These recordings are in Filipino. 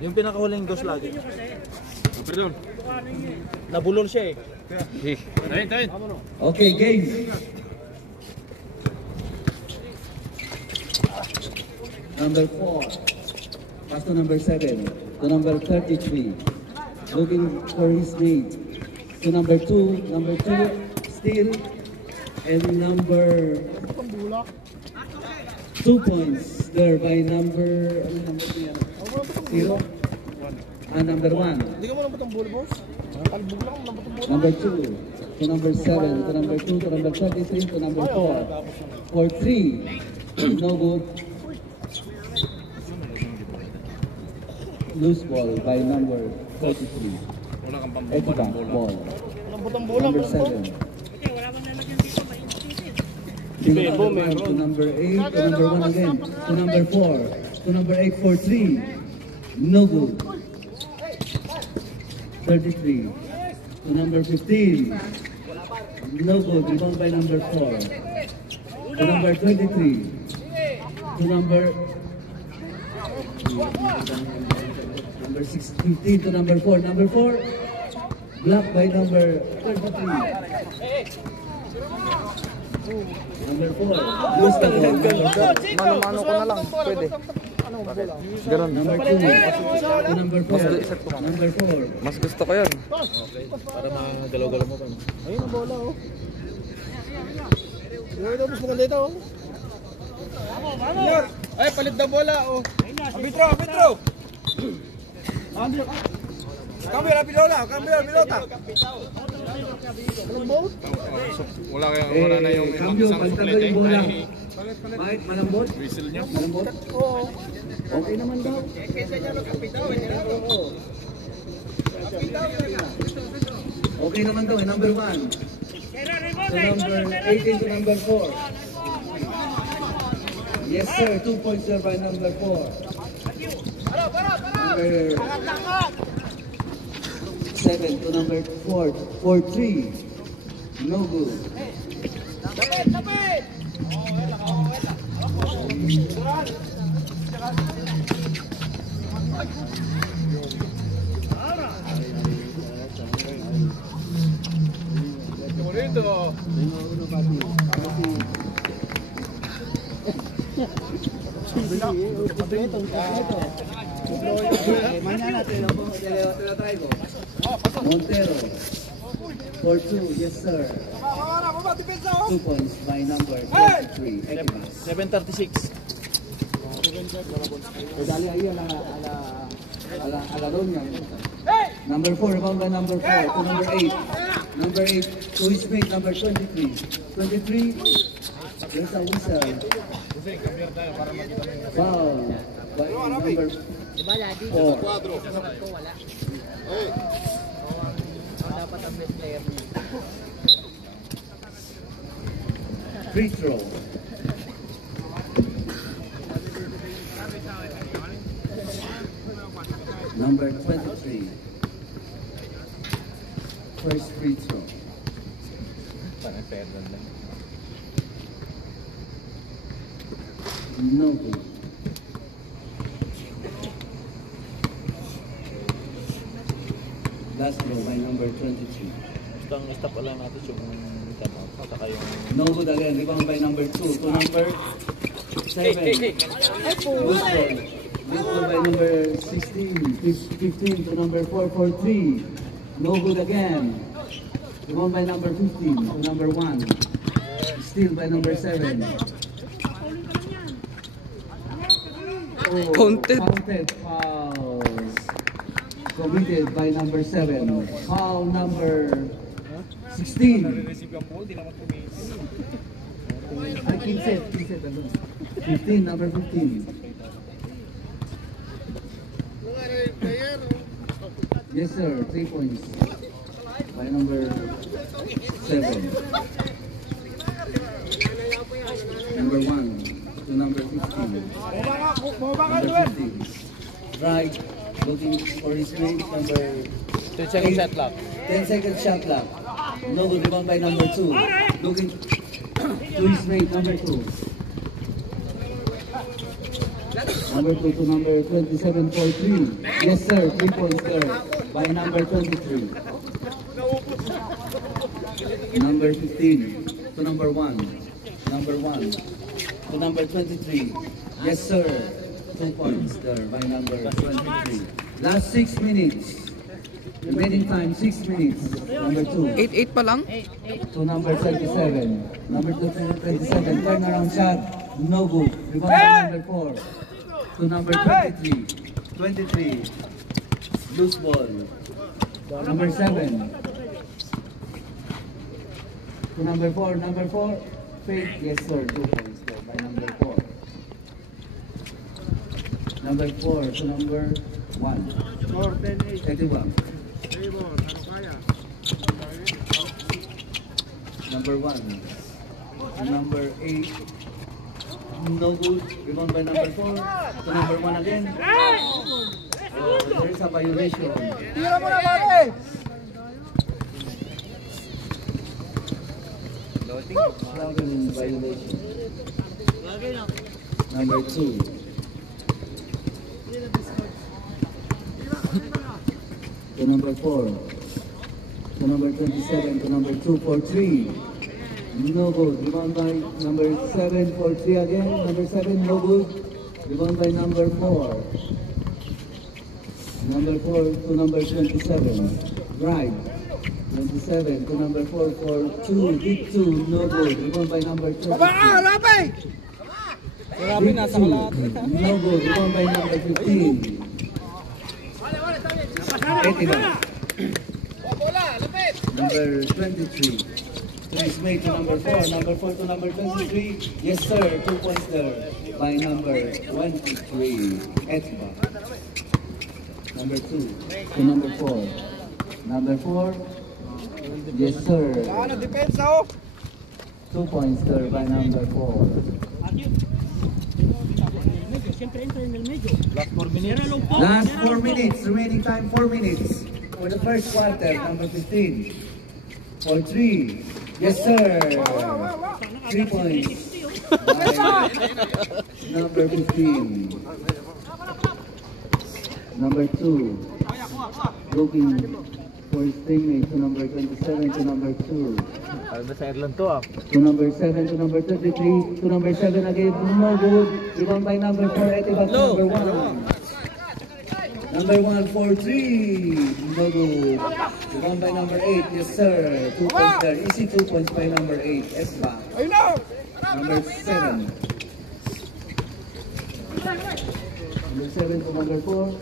Yung pinakahuling dos lagi. Perdón. Nabulol siya eh. Okay, game. Number 4. Pass to number 7. To number 33. Looking for his mate. To number 2. Number 2 still. And number 2 points there by number 0. And number 1. Number 2. To number 7. To number 2. To number 33. To number 4. For 3. No good. Loose ball by number 33. Extra ball. Number 7. To number 8. To number 1 again. To number 4. To number 8 for 3. No good. 33. To number 15. No good. Rebound by number 4. To number 23. To number 15 to number 4. Number 4, blocked by number 33. Number 4, lose the ball. Mano-mano ko na lang. Pwede. Ganun. Number 2 to number 4. Number 4. Mas gusto ko yan. Para magalaw-galaw mo pa. Ayun ang bola oh. Ayun ang mas maganda ito oh. Ay, palit na bola oh. Arbitro! Cambio la pelota. Wala na yung isang suplete. Bakit malambot? Whistle niya. Malambot? Oo. Okay naman daw. Okay naman daw, number 1. So number 18 to number 4. Yes sir, 2 points there by number 4. Number 7 to number 4 for 3. No good. Tapit! Montero for 2, yes sir. 2 points by number 43. 7:36. Number 4, rebound by number 4 to number 8. Number 8 to his mate, number 23. 23, there's a whistle. Foul by number 4. Free throw. Number 23. First free throw. No good. Last throw by number 23. Stop lang natin yung saka yung... No good again. Rebound by number 2 to number 7. Loose ball. Loose ball by number 16. 15 to number 4 for 3. No good again. Rebound by number 15 to number 1. Steal by number 7. Oh, counted fouls. Committed by number 7. Foul number 16. Ay, 15. 15, number 15. Yes sir, 3 points. By number 7. Number 1 to number 15. Number 15. Right, looking for his mate, number 10 second shot clock. 10 second shot clock. No good, rebound by number 2. Looking to his mate, number 2. Number 2 to number 27 for 3. Yes sir, 3 points there by number 23. Number 15 to number 1. Number 1 to number 23. Yes sir, 2 points there by number 23. Last 6 minutes. Remaining time 6 minutes. Number 2. 8-8 pa lang? To number 27. Number 27, turn around shot. No good. Rebound by number 4. To number 23. 23. Loose ball. Number 7. To number 4. Number 4. Fake. Yes sir. 2 points there by number 4. Number 4 to number 1. 81. Number 1. Number 8. No good. Rebound by number 4. To number 1 again. There is a violation. Tira mo na, pare! Traveling violation. Number 2. To number 4. To number 27. To number 2 for 3. No good. Rebound by number 7 for 3 again. Number 7, no good. Rebound by number 4. Number 4 to number 27. Right. 27 to number 4 for 2. Big 2, no good. Rebound by number 2. Rapay! Big 2, no good. Rebound by number 15. 81. Number 23. Is made to number 4. Number 4 to number 23. Yes sir, 2 points there by number 23. Etba. Number 2 to number 4. Number 4. Yes sir. 2 points there by number 4. Last 4 minutes. Remaining time 4 minutes. For the first quarter, number 15. For 3. Yes sir. 3 points. Number 15. Number 2. Looking for his teammate to number 27 to number 2. To number 7 to number 33. To number 7 again. No good. Rebound by number 4. Etibat number 1. Number 1 for 3. No good. Rebound by number 8. Yes sir. 2 points there. Easy 2 points by number 8. Esba. Number 7. Number 7 to number 4.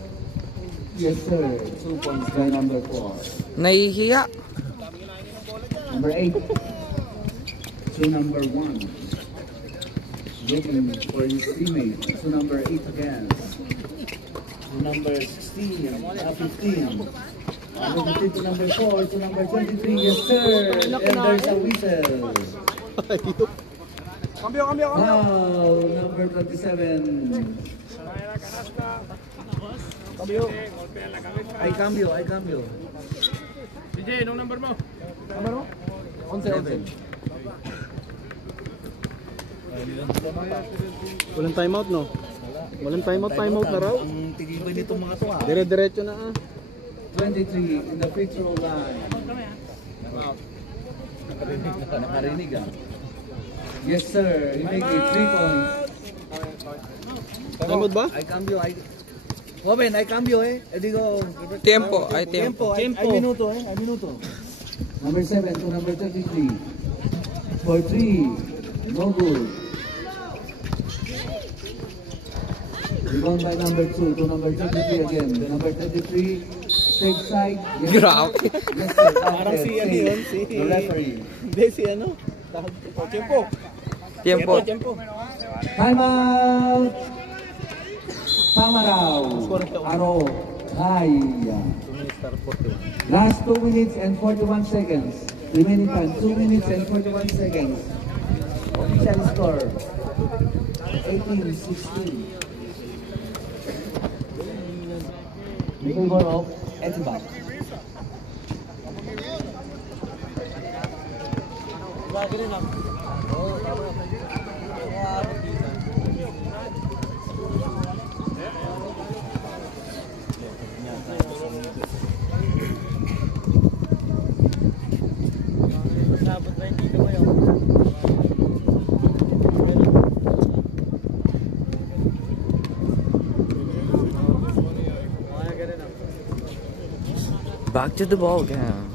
Yes sir. 2 points by number 4. Nahihiya. Number 8 to number 1. Looking for his teammate. To number 8 again. To number 16, 15. Number 15 to number 4 to number 23. Yes sir. And there's a whistle. Wow, number 27. Ay cambio. DJ, anong number mo? Number mo? 11. Walang timeout, no? Walang timeout na raw. Ang tigibay nitong mga to ah. Dire-diretso na 23 in the free throw line. Nakarinig ah. Yes sir, he make it 3 points. Timeout ba? Ay cambio. Joven, ay cambio eh. Digo, Tiempo, ay tiempo. Ay minuto. Number 7 to number 33. For 3. No good. Rebound by number 2 to number 33 again. Number 33, straight side. Yes, Grabe. Yes sir. Parang si ano yun, The referee. Hindi, si ano? Tiempo. Tiempo. Time out! Tama raw. Aro. Haya. Last 2 minutes and 41 seconds. Remaining time 2 minutes and 41 seconds. Official score 18-16. In favor of Etibak. Back to the ball game.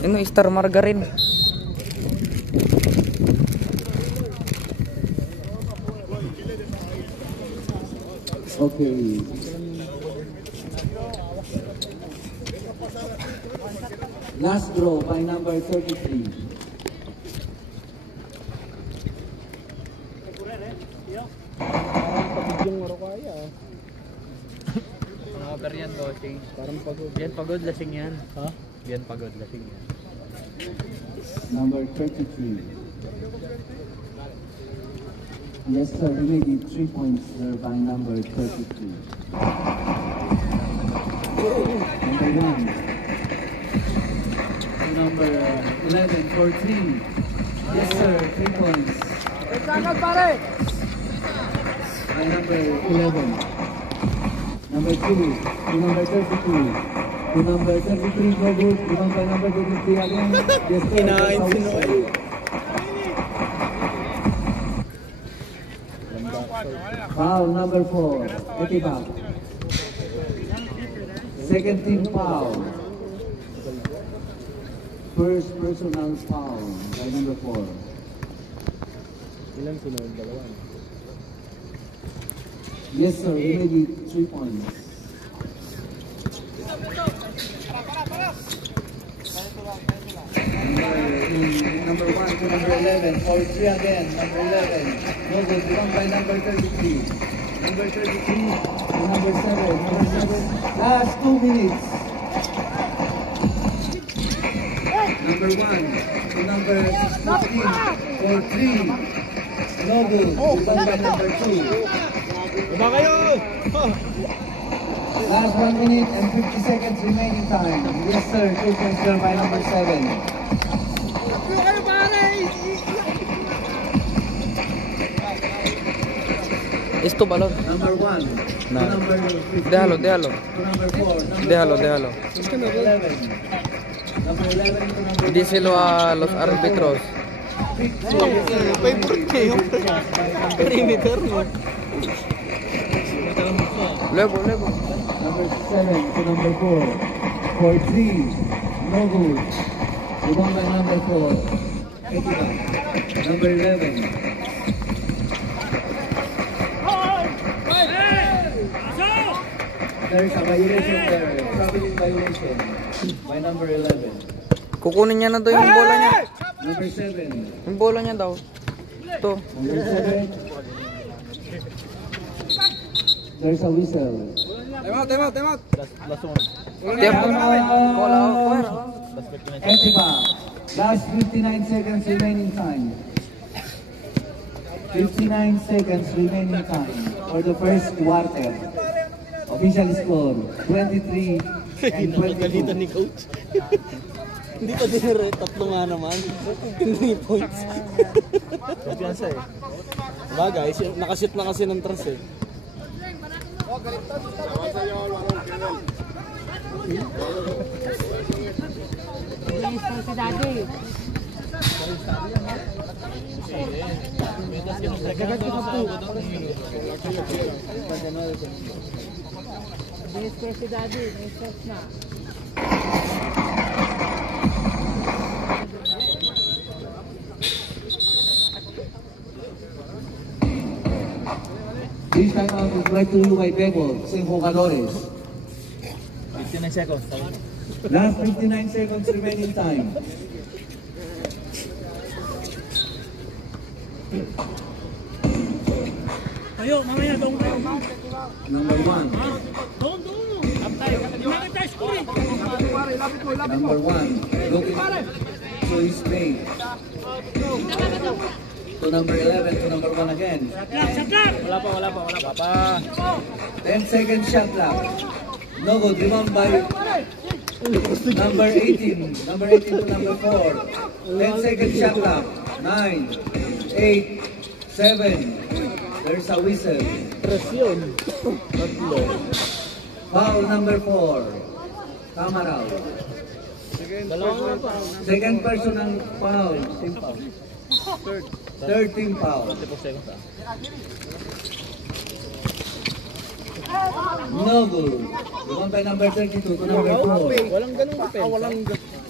Ini Star Margarine. Okay. Last draw by number 33. Yung Marokaya. Over yan, bossing. Parang pagod. Yan, pagod, lasing yan. Ha? Yan, pagod, lasing yan. Number 33. Yes, sir. Maybe 3 points there by number 33. Number 1. Number 11 for 3. Yes, sir. 3 points. By number 11. Number 2. To number 32. To number 33, no good. Rebound by number 33 again. Yes, sir. Kinain si Noel. Foul number 4. Get it back. Second team foul. First personal foul by number 4. Ilan sino? Dalawa. Yes, sir. Maybe 3 points. Number 1 to number 11. For 3 again. Number 11. No good. Rebound by number 33. Number 33 to number 7. Number 7. Last 2 minutes. Number 1 to number 15. For 3. No good. Rebound by number 2. Baba kayo! Last 1 minute and 50 seconds remaining time. Yes, sir. 2 points there by number 7. Esto balón. Number 1. No. To number 15. Déjalo, déjalo. To number 4. Number Déjalo, 4. déjalo. Number 11. Number 11 to number Díselo a los árbitros. Favorite niya yung perimeter mo. Luego, luego. Number 7 to number 4. For 3. No good. Rebound by number 4. Number 11. There is a violation there. Traveling violation by number 11. Kukunin niya na daw yung bola niya. Number 7. Yung bola niya daw. Ito. Number 7. There's a whistle. Time out. Last one. Tiempo. Bola fuera. Etiba. Last 59 seconds remaining time. 59 seconds remaining time for the first quarter. Official score, 23 and Nakagalitan 22. ni coach. Hindi pa dinere, tatlo nga naman. 3 points. Kumpiyansa eh. Bagay, nakashoot na kasi ng trust eh. This time out is brought to you by Bebo, St. Jugadores. 59 seconds. Last 59 seconds remaining time. Ayo, mamaya dong kayo. Number 1. Number 1. Looking to his play. To number 11, to number 1 again. Wala pa. 10 second shot clock. No good. Rebound by number 18. Number 18 to number 4. 10 second shot clock. 9, 8, 7. There's a whistle. Presyon. Tatlo. Foul number 4. Tama raw. Dalawa nga pa. Second personal foul. Team foul. Third team foul. 24 seconds ah. No good. Rebound by number 32 to number 4. Walang ganun depensa.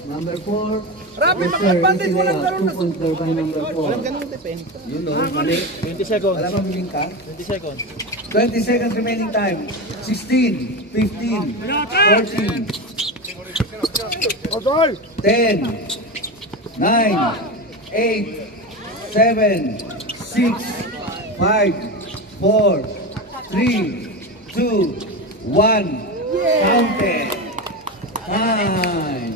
Number 4. Rapi, Yes, sir. mag-advantage, walang Easy ganun layup. 2 points there by number 4. Walang ganun depensa. You know, mali. 20 seconds. Alam mo biling ka? 20 seconds. 20 seconds remaining time. 16, 15, 14, 10, 9, 8, 7, 6, 5, 4, 3, 2, 1. Counted. Time.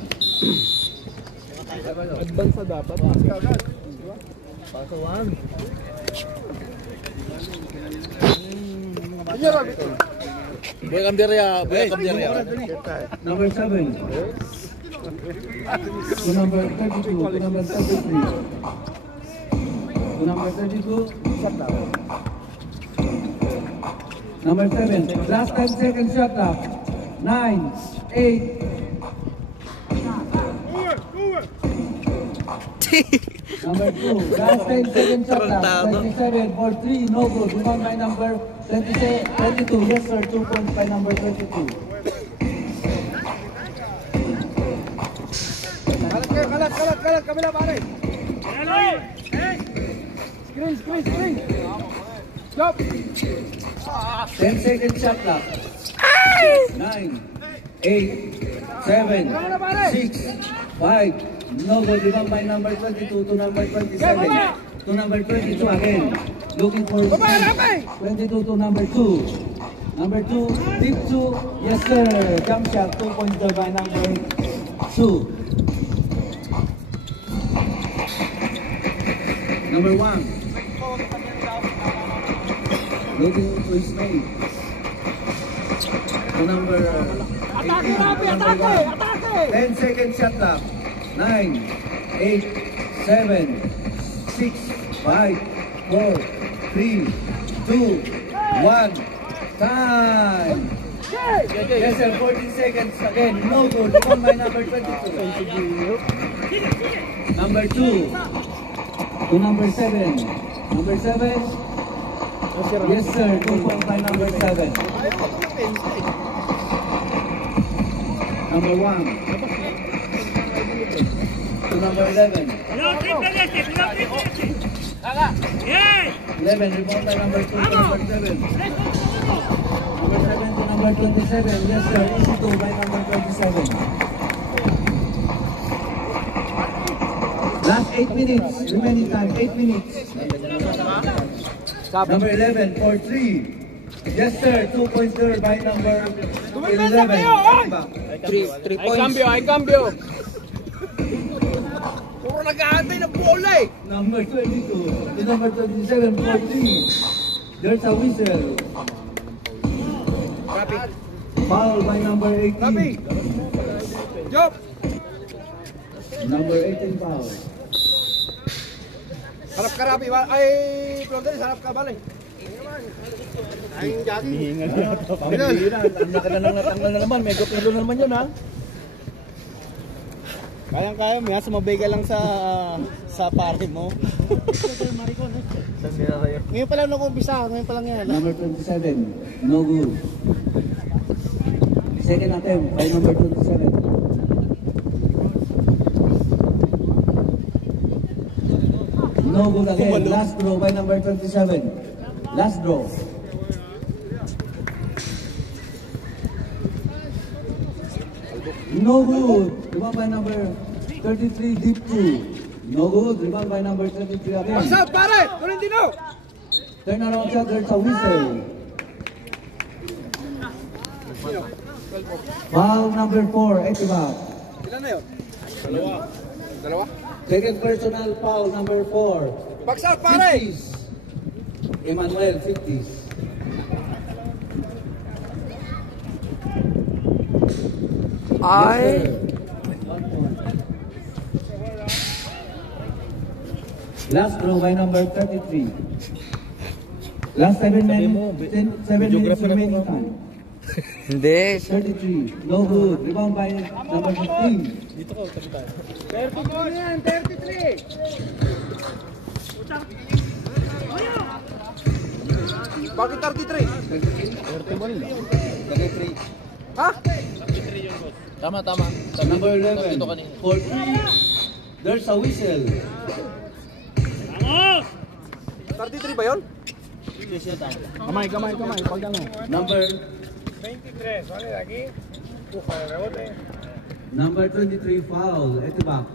Advance na dapat. Paso 1. Boy Camderia. Number 7. To number 32. To number 33. To number 32. Number 7. Last 10 seconds shot clock. 9, 8. Number 2. Last 10 seconds shot clock. 27 for 3. No good. Rebound by number 22. Yes sir. 2 points by number 22. Kalat, kabila pare. Screen. Stop. 10 seconds shot clock. 9, 8, 7, 6, 5. No good. Rebound by number 22 to number 27. To number 22 again. Looking for 22 to number 2. Number 2, deep 2. Yes sir. Jump shot. 2 points there by number 2. Number 1. Looking to his mate. To number 18. Number 1. 10 seconds shot clock. 9, 8, 7, 6, 5, 4, 3, 2, 1. Time! Yes sir, 14 seconds again. No good. Rebound by number 22. Number 2. To number 7. Number 7. Yes sir, 2 points by number 7. Number 1. To number 11. 11, rebound by number 2 to number 7. Number 7 to number 27. Yes sir, easy 2 by number 27. Last 8 minutes, remaining time, 8 minutes. Number 11 for 3. Yes sir, 2 points there by number 11. 3 points. Ay cambio. Puro nag-aantay ng bola eh. Number 22 to number 27 for 3. There's a whistle. Foul by number 18. Job. Number 18 foul. Harap ka Rapi. Ay, Flores, harap ka balik. Ay, jogging. Pamilira. Ang laki na lang natanggal na naman. Mega kilo na naman yun ha. Kayang-kaya, may sumabay ka lang sa pare mo. Ngayon pa lang nakumpisa, ngayon pa lang yan. Number 27, no good. Second attempt by number 27. No good again. Last draw by number 27. Last draw. No good. Rebound by number 33, deep 2. No good. Rebound by number 33 again. What's up, pare? Tolentino. Turn around shot, there's a whistle. Foul number 4, Etibac. Ilan na yun? Dalawa? Second personal foul number 4. Baksak, pare! 50s. Emmanuel, 50s. Ay. Last draw by number 33. Last 7 minutes remaining time. Hindi. 33. No good. Rebound by number 15. Dito ko, tabi tayo. 33 yan, 33! Bakit 33? 33. Ha? Tama, tama. Number 11. Dito kanina. 43. There's a whistle. 33 ba yun? Kamay. Pag ano. Number 23 foul. Ito ba?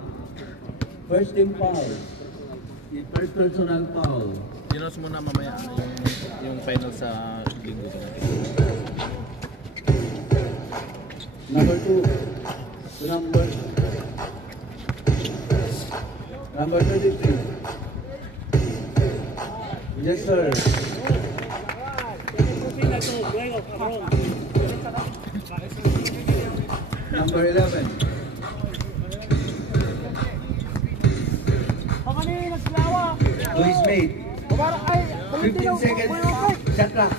First team foul. First personal foul. Dinos muna mamaya yung final sa linggo. Number 2. Number 33. Yes, sir. Number 11. To his mate. 15 seconds shot clock.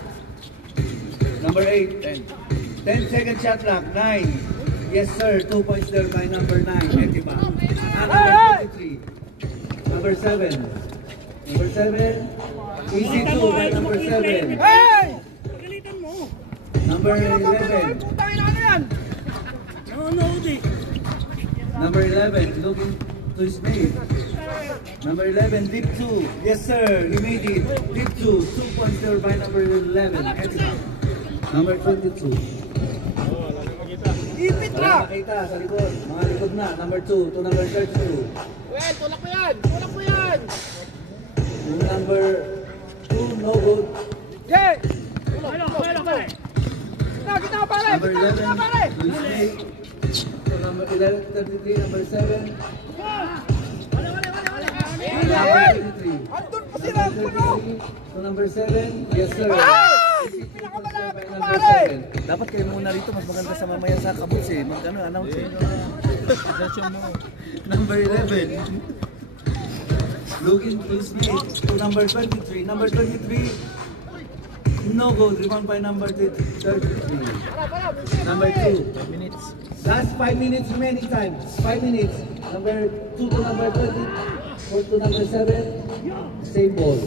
Number 8. 10 seconds shot clock. 9. Yes, sir. 2 points there by number 9. Etiba. Number 23. Number 7. Number 7. Easy 2 by number 7. Hey! Number 11. Number 11. Looking to his mate. Number 11. Deep 2. Yes, sir. He made it. Deep 2. 2 points there by number 11. Etiba. Number 22. Ipit Wala makita sa likod. Mga likod na. Number 2 to number 32. Well, tulak mo yan! Tulak mo yan! Yung number 2, no good. Yay! Kita pare! Number 11, Kita pare! Luis May. To number 11, 33, number 7. Number 33. Andun pa sila! Puno! To number 7. Yes, sir. Pinakamalapit mo Number pare! 7. Dapat kayo muna rito, mas maganda sa mamaya sa kabuts eh. Announce eh. Number 11. Looking to his mate. To number 23. Number 23. No good. Rebound by number 33. Number 2. 5 minutes. Last 5 minutes remaining time. 5 minutes. Number 2 to number 20. 4 to number 7. Same ball.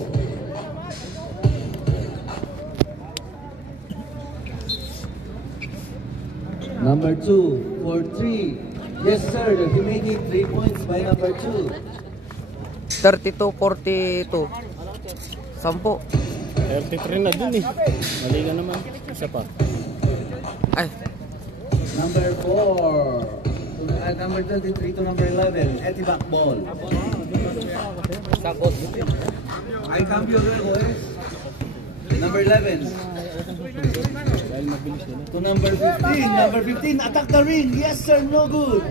Number 2 for 3. Yes, sir. He made it 3 points by number 2. 32-42. 10. 33 na dun eh. Mali ka naman. Isa pa. Ay, Number 4. Number 23 to number 11. Etibak ball. sakot. Ay cambio luego Number 11. To number 15. Number 15. Attack the ring. Yes, sir. No good.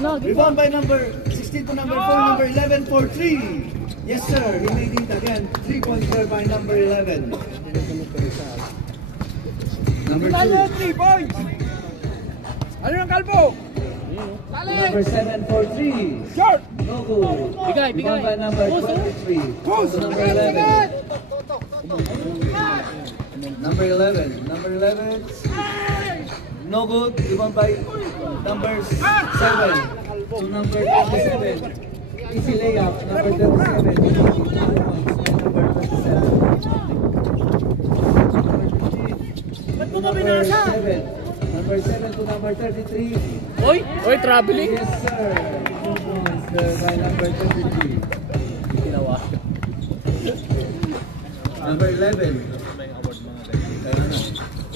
Rebound by number 16 to number 4. Number 11 for 3. Yes, sir. He made it again. 3 points there by number 11. Number 2. 3 points! Ano yung kalbo? Number 7 for 3. Short! No good. Rebound by number 23. To number 11. Number 11. Number 11. No good. Rebound by number 7. To number 27. Easy layup. Number 37. Number 27. Number 7. Number 7 to number 33. Oy, traveling. Yes, sir. Two points there by number 23. Number 11.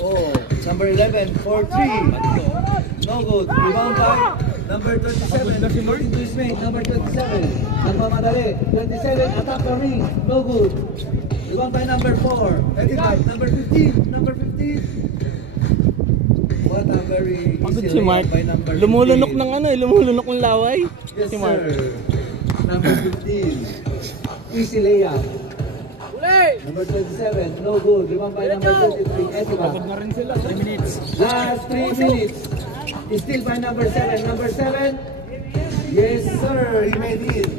Oh, number 11 for 3. No good. Rebound by number 27. Martin to his mate. Number 27. Nagmamadali. 27. Attack the ring. No good. Rebound by number 4. Number 15. Number 15. What a very Pagod easy si Mark. layup by number 15. Lumulunok ng lumulunok ng laway. Yes, Si Mark. sir. Number 15. Easy layup. Number 27. No good. Rebound by number 33. Etiba. Na rin sila. 3 minutes. Last 3 minutes. Still by number 7. Number 7. Yes, sir. He made it.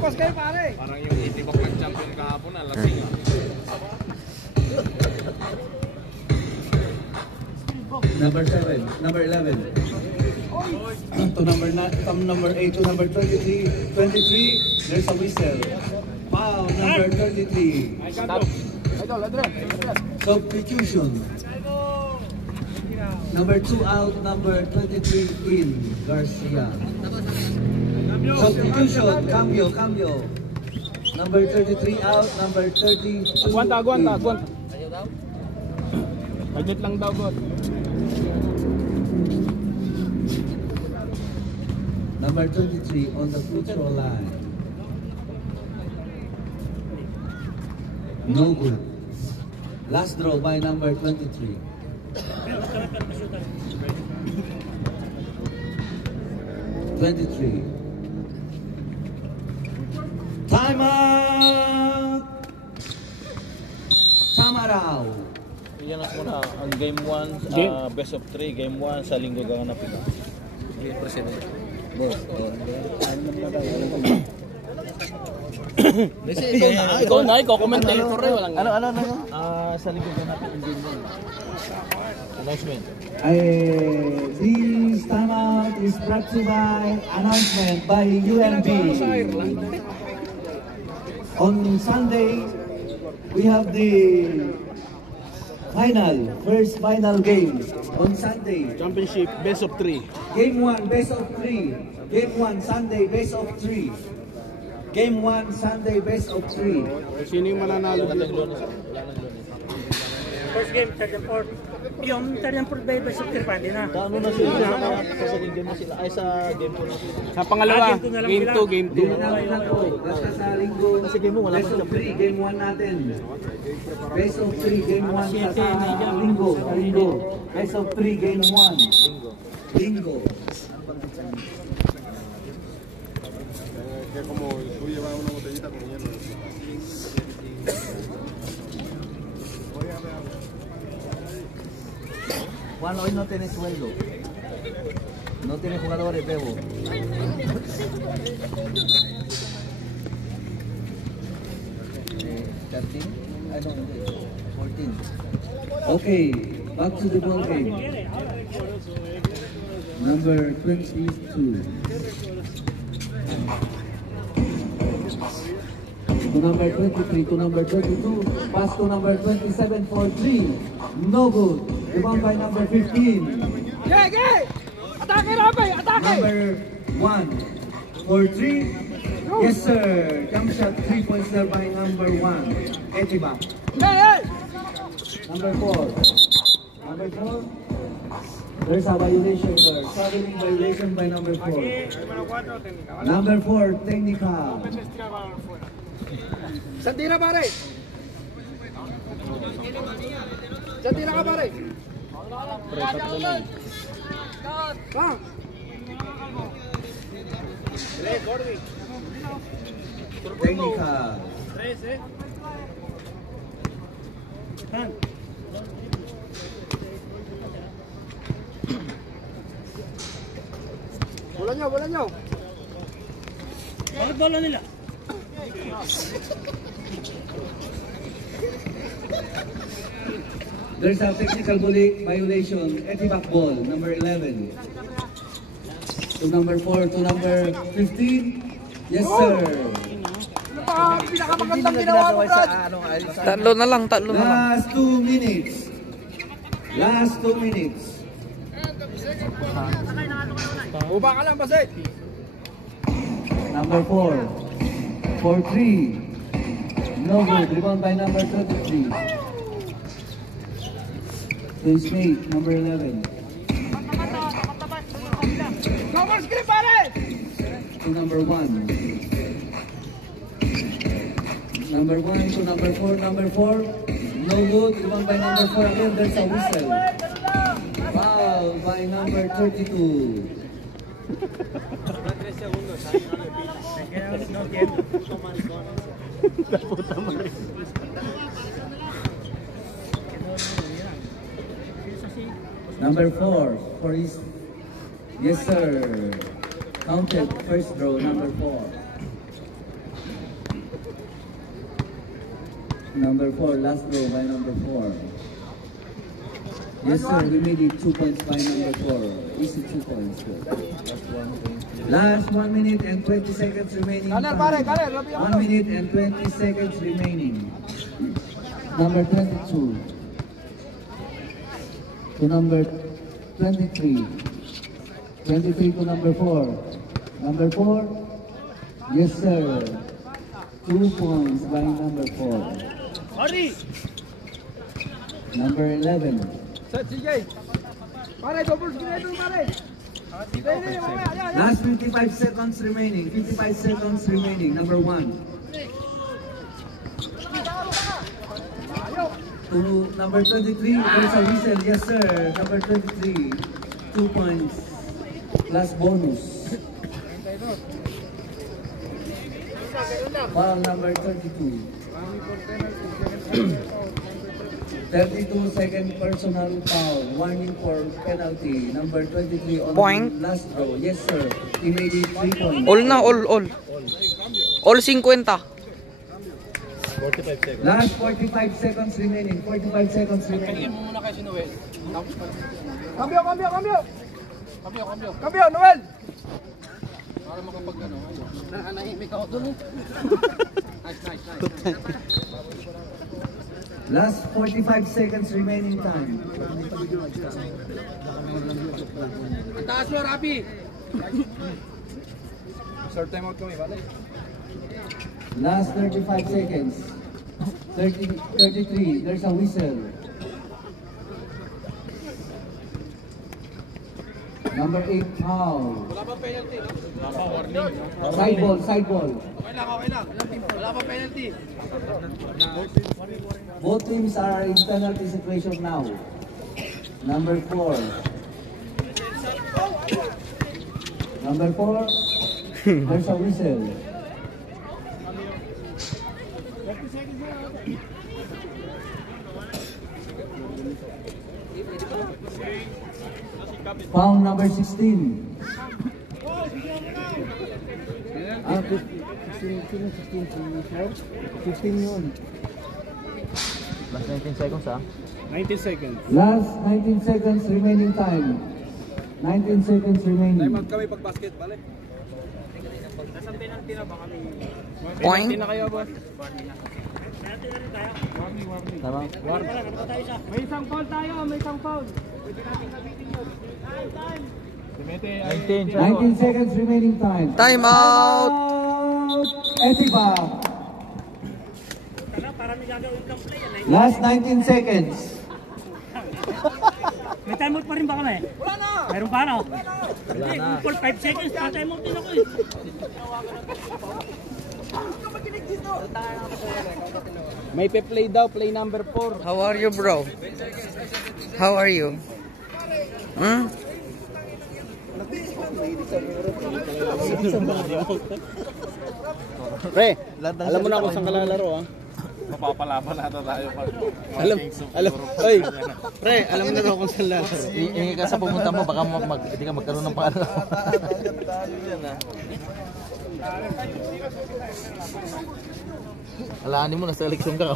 Pas kayo pare! Parang yung itibok ng champion kahapon na lasing. Number 7. Number 11. to number 9, from number 8 to number 23. 23, there's a whistle. Foul, number 33. Substitution. Number 2 out, number 23 in, Garcia. Substitution, cambio. Number 33 out, number 32 Aguanta. in. Budget lang daw, God. Number 23 on the neutral line. No good. Last draw by number 23. Time out! Tamarao. Yan ang muna. Ang game 1, best of 3, game 1 sa linggo gaganapin. Ikaw na, commentator eh. Walang Ano? Sa linggo gaganapin ang game 1. Announcement. This timeout is brought to you by announcement by UMB. On Sunday, we have the first final game. On Sunday, championship, best of 3. Game 1, best of 3. Game 1, Sunday, best of 3. Game 1, Sunday, best of 3. Sino yung mananalo dito? First game, third and fourth. Yung third and fourth by best of 3 pwede na. Ano na sila? Sa linggo na sila. Ay, sa game 2 na sila. Sa pangalawa, game two na lang game sila. 2, game 2. Game na lang po. Basta sa linggo, Kasi game mo, wala best pang of 3, game 1 natin. Best of 3, game 1 sa linggo. Best of 3, game 1. Linggo. Juan hoy no tiene sueldo. No tiene jugadores, Bebo. I don't know. 14. Okay, back to the ball game. Number 22. To number 23, to number 22, pass to number 27 for 3. No good. Rebound by number 15. Number 1 for 3. Yes, sir. Jump shot 3 points there by number 1. Etiba. Number 4. Number 4. There's a violation there. Traveling violation by number 4. Number 4, technical. Sandira pare. Sandira ka pare. Technical. Bola nyo. Bakit bola nila? There's a technical violation. Etiback ball, number 11. To number 4, to number 15. Yes, sir. Pinakamagandang ginawa mo, Brad. Tatlo na lang. Last 2 minutes. Last 2 minutes. Uba ka lang, Baset. Number 4. For 3. No good. Rebound by number 23. To his mate, number 11. Cover screen, pare. To number 1. Number 1 to number 4. Number 4. No good. Rebound by number 4 again. There's a whistle. Foul by number 32. Number 4 for his. Yes, sir. Counted first row, number 4. Number 4, last row by number 4. Yes, sir. We made it 2 points by number 4. Easy 2 points. Last 1 minute and 20 seconds remaining. 1 minute and 20 seconds remaining. Number 22. To number 23. 23 to number 4. Number 4. Yes, sir. 2 points by number 4. Number 11. Last 55 seconds remaining. 55 seconds remaining. Number 1. To number 23. There's a whistle. Yes, sir. Number 23. 2 points. Plus bonus. Foul number 32. 32 second personal foul. Warning for penalty. Number 23 on Point. the last row. Yes, sir. He made it 3 points. All na, all. All 50. 45 seconds. Last 45 seconds remaining. 45 seconds remaining. Cambio, Noel! Last 45 seconds remaining time. Taas mo, Rapi! Short time out kami, bale. Last 35 seconds. 33. There's a whistle. Number 8 foul. Wala pa penalty, no? Side ball, side ball. Okay lang. Wala pa penalty. Both teams are in penalty situation now. Number 4. Number 4. There's a whistle. Foul number 16. Ah, 15 yun. Last 19 seconds, ah. 19 seconds. Last 19 seconds remaining time. 19 seconds remaining. Time out kami pag basket, bale. Nasaan penalty na ba kami? Point. Na kayo, boss? Tama? May isang foul tayo, may isang foul. Pwede natin nabitin yun. Time! 19. 19 seconds remaining time. Time out. Etiba. Last 19 seconds. May time out pa rin ba kami? Wala na! Meron pa, no? Wala na. Full 5 seconds, time out din ako eh. May pe-play daw, play number 4. How are you, bro? How are you? Hmm? Pre, alam mo na kung saan ka lalaro, ah. Mapapalaban natin tayo. Alam, oy, pre, alam mo na daw kung saan lalaro. Iingi ka sa pumunta mo, baka hindi ka magkaroon ng paalam. Alaanin mo, nasa eleksyon ka.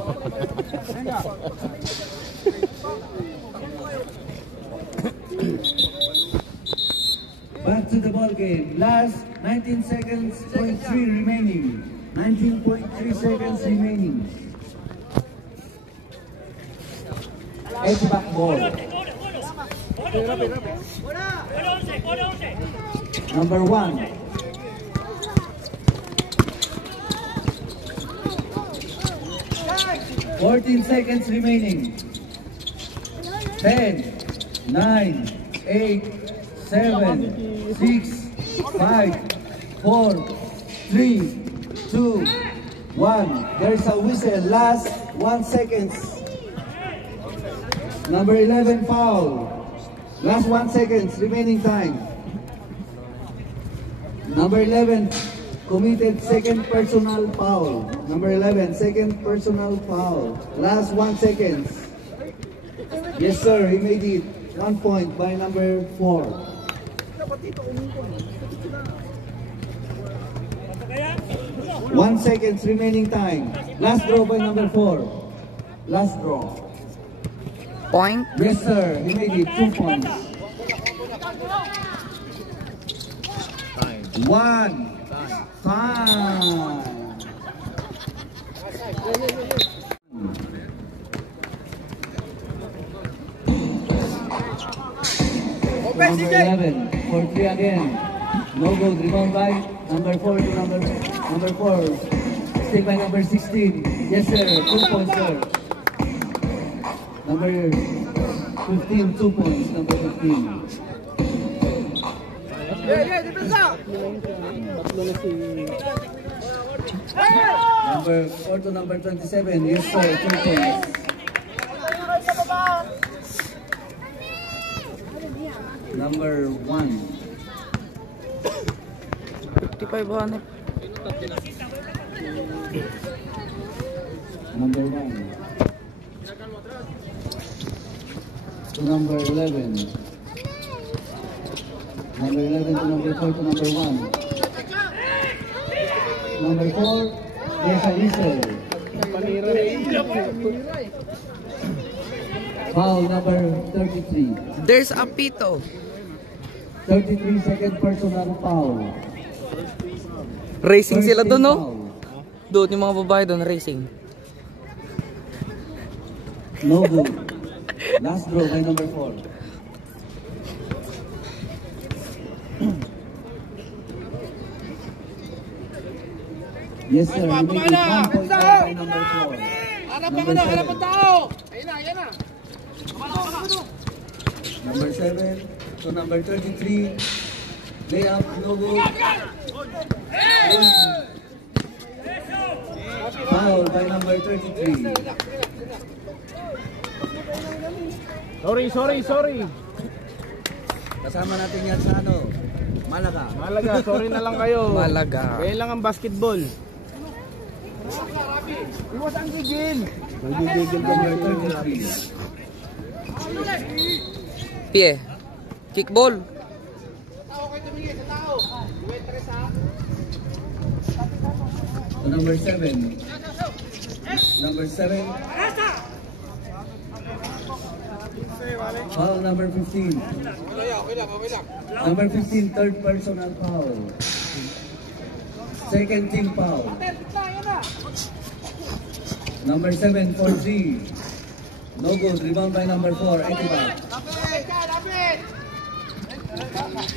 Back to the ball game. Last 19 seconds, .3 remaining. 19.3 seconds remaining. Etiba ball. Number 1. 14 seconds remaining. 10, 9, 8, 7, 6, 5, 4, 3, 2, 1. There's a whistle. Last 1 second. Number 11 foul. Last 1 second remaining time. Number 11 committed second personal foul. Number 11, second personal foul. Last 1 second. Yes, sir, he made it. 1 point by number 4. 1 second remaining time. Last draw by number 4. Last draw. Point. Yes, sir. He made it 2 points. 1. Fine. Number 11 for 3 again. No good. Rebound by number 4 to number 4. Stay by number 16. Yes, sir. 2 points, sir. Number 15, 2 points. Number 15. Number 4 to number 27. Yes, sir. 2 points. Number 1. 5,500. Number 1. To number 11. Number 11 to number 4 to number 1. Number 4, there's a whistle. Foul number 33. There's a pito. 33 second personal foul. Racing sila doon, no? Foul. Doon, yung mga babae doon, racing. No good. Last draw by number 4. Yes, sir. You make it 1 point by number 4. Number 7. Number 7 to number 33. Layup, no good. Foul by number 33. Sorry. Kasama natin yan sa ano? Malaga. Malaga, sorry na lang kayo. Malaga. Kaya lang ang basketball. Iwas ang gigil. Number 33. Pie. Kickball. To number 7. Number 7. Foul number 15. Number 15, third personal foul. Second team foul. Number 7 for 3. No good. Rebound by number 4. Etiba.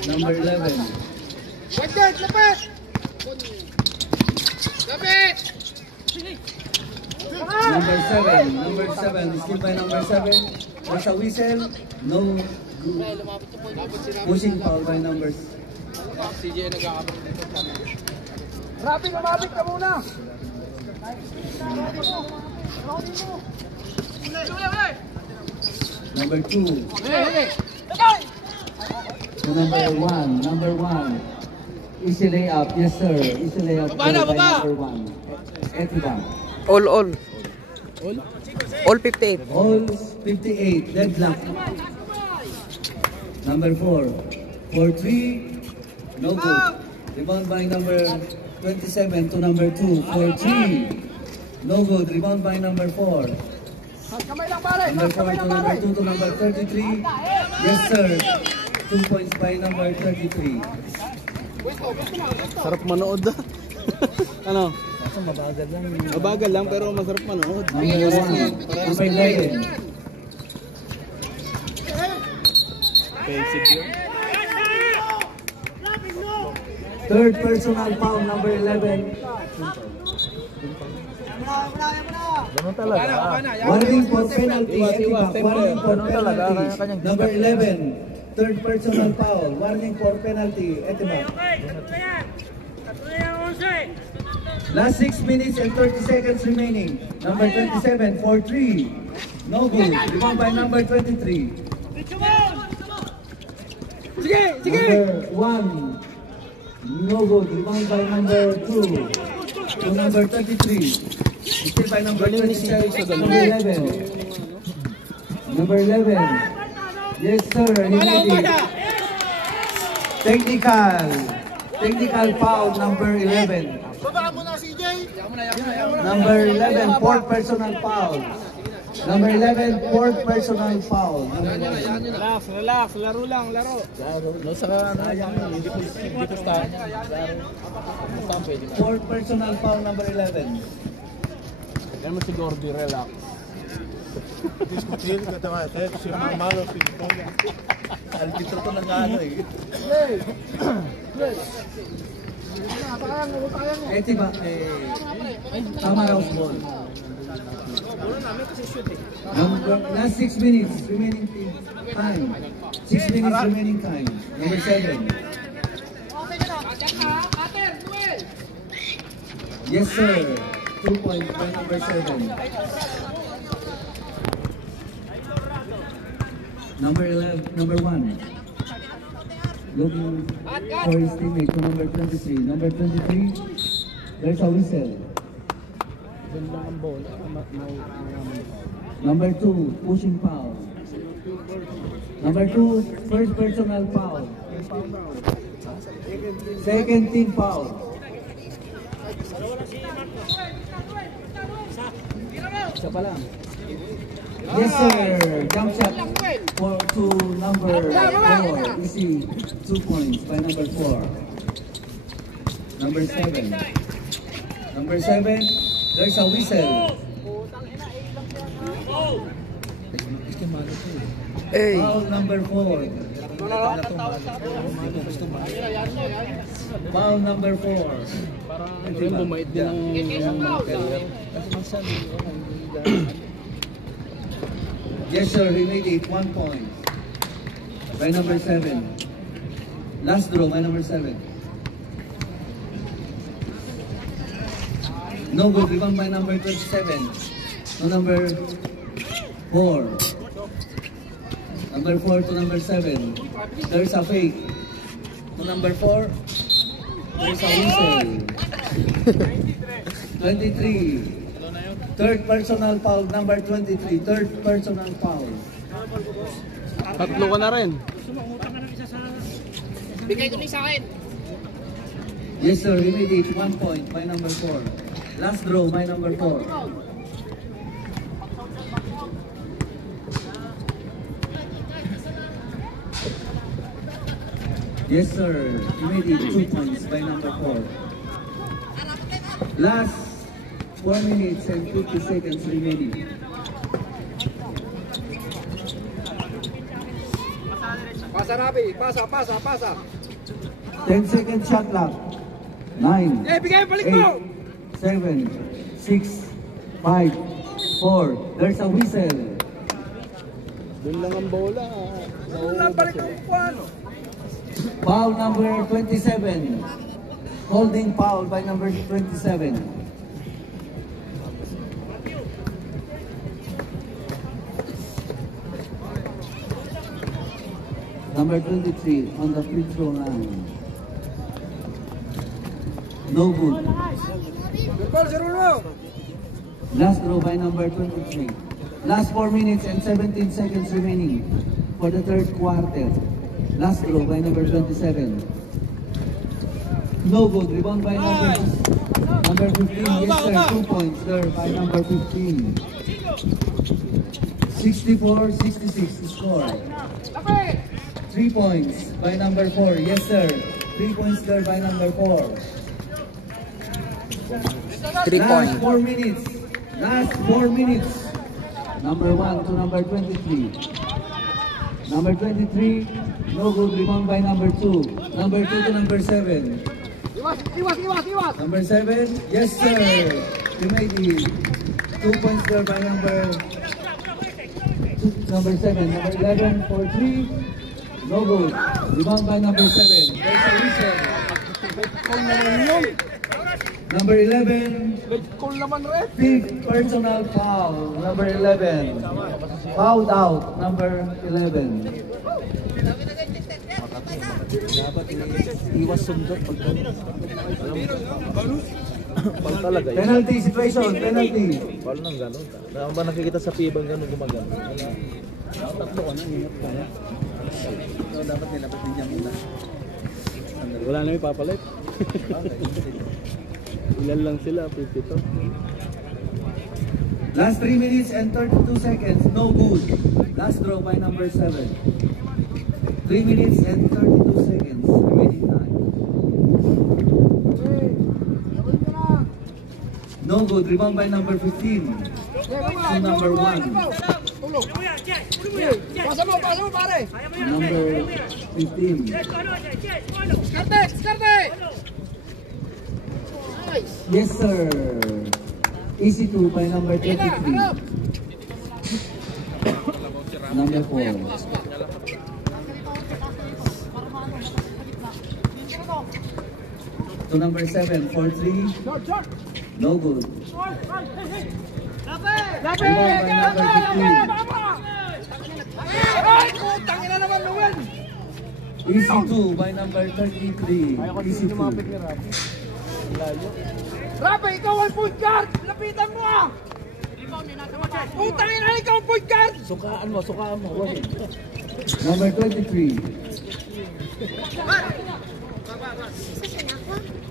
Number 11. Number 7. Still by number 7. There's a whistle. No good. Pushing foul by numbers. Rapid, lumapit ka muna. Number 2. To number 1. Number 1. Easy layup. Yes, sir. Easy layup. By number 1. Etiba. All. All 58. All 58. Deadlock. Number 4. For 3. No good. Rebound by number 27 to number 2. For 3. No good. Rebound by number 4. Number 4 to number 2 to number 33. Yes, sir. 2 points by number 33. Sarap manood ah. Ano? Mabagal lang pero masarap manood. Number 1. Number 11. Third personal foul, number 11. Ganun talaga. Warning for penalty. Warning for penalty. Number 11. Third personal foul. Warning for penalty. Etiba. Last 6 minutes and 30 seconds remaining. Number 27 for 3. No good. Rebound by number 23. Number 1. No good. Rebound by number 2. To number 33. Still by number 27. Number 11. Number 11. Yes, sir. He made it. Technical foul, number 11. Number 11, fourth personal foul. Number 11, fourth personal foul. Number 1. Relax, laro lang, laro. No, saka hindi ko start. Fourth personal foul, number 11. Kaya mo si Gordy, relax. Discutir ko tama tayo kasi malo pinipon. Albitro ko ng ano eh. Diba, tama raw ball. Last 6 minutes remaining time. 6 minutes remaining time. Number 7. Yes sir. 2 points by number 7. Number 11, number 1. Looking for his teammate to number 23. Number 23, there's a whistle. Number 2, pushing foul. Number 2, first personal foul. Second team foul. Isa pa lang. Yes sir, jump shot to number 4. Easy, 2 points by number 4. Number 7. Number 7, there's a whistle. Hey. Foul number 4. Foul number 4. Parang bumait din ang Yes sir, he made it 1 point. By number 7. Last draw by number 7. No good, rebound by number 27. To number 4. Number 4 to number 7. There's a fake. To number 4. There's a whistle. 23. Third personal foul, number 23. Third personal foul. Tatlo ka na rin. Yes sir, he made it 1 point by number 4. Last draw by number 4. Yes sir, he made it 2 points by number 4. Last 4 minutes and 50 seconds remaining. Pasa Rabi, pasa. 10 second shot clock. 9, Bigay, balik 8, 7, 6, 5, 4. There's a whistle. Doon lang ang bola. Balik ang kuwan. Foul number 27. Holding foul by number 27. Number 23 on the free throw line. No good. Last throw by number 23. Last 4 minutes and 17 seconds remaining for the third quarter. Last throw by number 27. No good. Rebound by number 15. Yes sir, 2 points there by number 15. 64-66 to score. 3 points by number 4. Yes sir, 3 points there by number 4. 3 points. Last 4 minutes. Last 4 minutes. Number 1 to number 23. Number 23, no good. Rebound by number 2. Number 2 to number 7. Iwas. Number 7, yes sir. You made it. 2 points there by number 7. Number 11 for 3. No good. Rebound by number 7. There's a whistle. Number 11. Fifth personal foul. Number 11. Fouled out. Number 11. Dapat iwas sundot pag pag talaga yun. Penalty situation. Penalty. Paano nang gano'n? Saan ba nakikita sa pibang gano'n gumagano? Tatlo ka na. Ingat ka na. So, dapat nilapat din niya muna. Wala na may papalit. Ilan lang sila, 52. Last 3 minutes and 32 seconds. No good. Last draw by number 7. 3 minutes and 32 seconds. Remaining time. No good. Rebound by number 15. To number 1. Pasa mo, pare. Number 15. Skarte! Yes, sir. Easy 2 by number 23. Number 4. To number 7, 4-3. No good. Rebound by number 15. Easy 2 by number 33. Easy 2. Rafa, ikaw ang point guard! Lapitan mo ah! Putang ina, ikaw ang point guard! Sukaan mo. Number 23.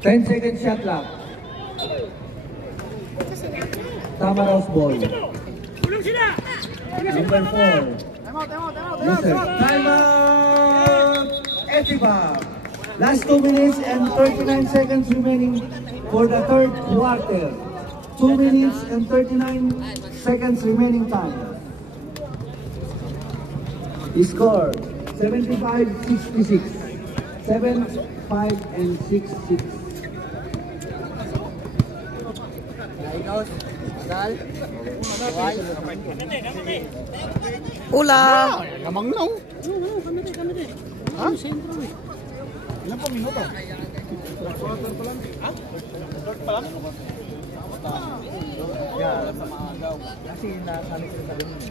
10 second shot clock. Tamara's ball. Number 4. Yes, sir. Time out! Etiba. Last 2 minutes and 39 seconds remaining for the third quarter. 2 minutes and 39 seconds remaining time. Score 75-66. 7-5 and 6-6. Ula! Kamang no? Ilan pa minuto? Yeah, sa mga agaw. Kasi nasanay sila sa ganun.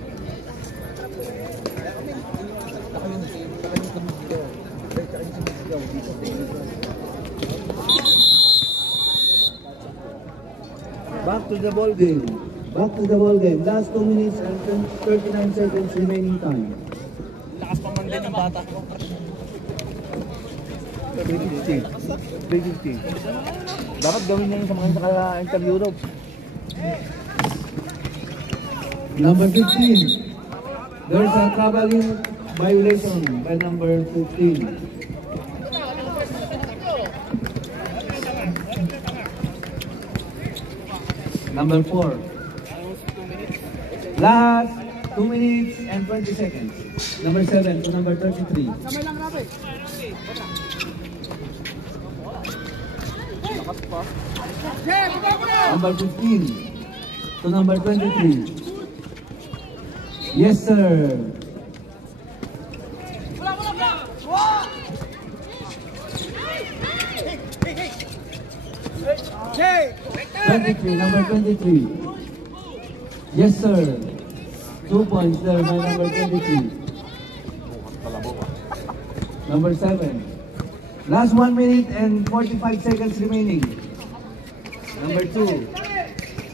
Back to the ball game. Back to the ball game. Last 2 minutes and 39 seconds remaining time. Lakas pa man din ng bata. 350. Dapat gawin niya yung sa mga naka-interview daw. Number 15. There's a traveling violation by number 15. Number 4. Last 2 minutes and 20 seconds. Number 7 to number 33. Kamay lang, Rafa. Number 15 to number 23. Yes, sir. Jay! 23, number 23. Yes, sir. 2 points there by number 23. Number 7. Last 1 minute and 45 seconds remaining. Number 2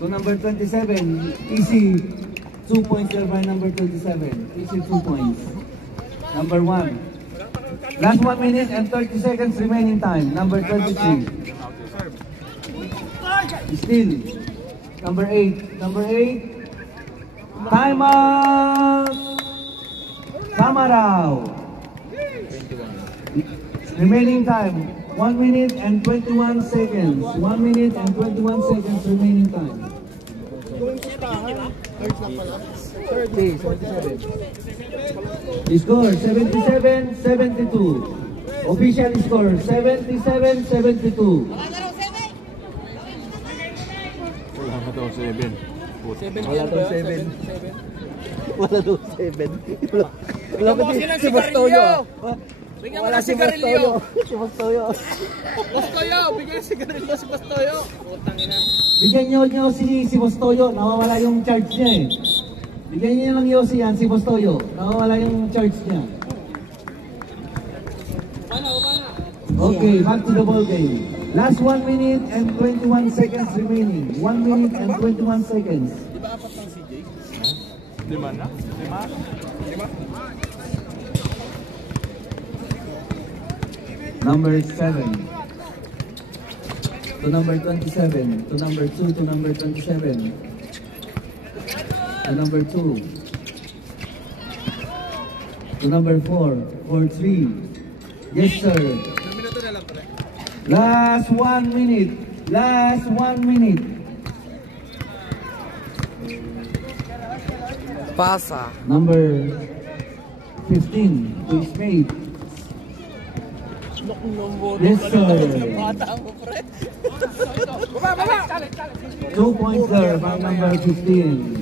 to number 27. Easy 2 points there by number 27. Easy 2 points. Number 1. Last 1 minute and 30 seconds remaining time. Number 23. Still. Number 8. Number 8. Time out! Tamaraw. Remaining time. 1 minute and 21 seconds. 1 minute and 21 seconds remaining time. Score 77-72. Official score 77-72. Wala daw 7. Wala pa si Bastoyo. Wala si Bastoyo. Si Bastoyo. Bastoyo! Bigyan sigarilyo si Bastoyo! Putang ina. Bigyan nyo si Bastoyo. Nawawala yung charge niya eh. Bigyan nyo lang Yossi yan, si Bastoyo. Nawawala yung charge niya. Okay, back to the ball game. Last 1 minute and 21 seconds remaining. 1 minute and 21 seconds. Di ba apat ng CJ? Lima na? Number 7 to number 27 to number 2 to number 27. to number 2. To number 4. 4-3. Yes, sir. Last 1 minute. Last 1 minute. Pasa. Number 15 to his mate. Yes, sir. 2 points there by number 15.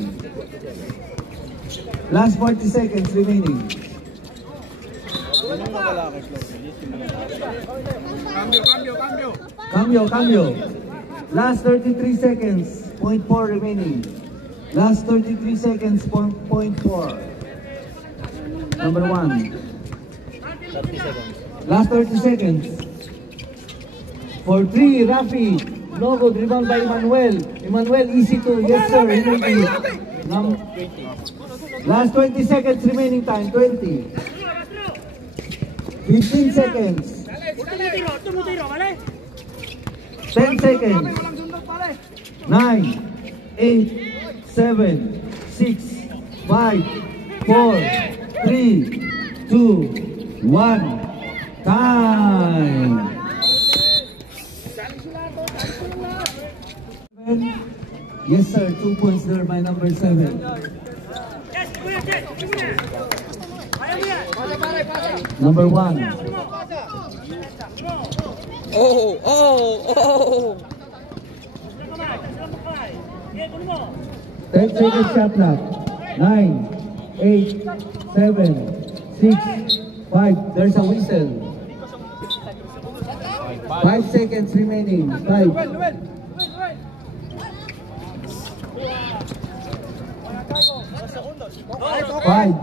Last 40 seconds remaining. Cambio. Last 33 seconds, 0.4 remaining. Last 33 seconds, 0.4. Number 1. 30 seconds. Last 30 seconds. For 3, Rafi. No good. Rebound by Emmanuel. Emmanuel, easy to. Yes, sir. Last 20 seconds remaining time. 20. 15 seconds. 10 seconds. 9, 8, 7, 6, 5, 4, 3, 2, 1. Time. Yes, sir. 2 points there by number 7. Number 1. Oh. 10 seconds shot clock. 9, 8, 7, 6, 5. There's a whistle. 5 seconds remaining. 5. 5.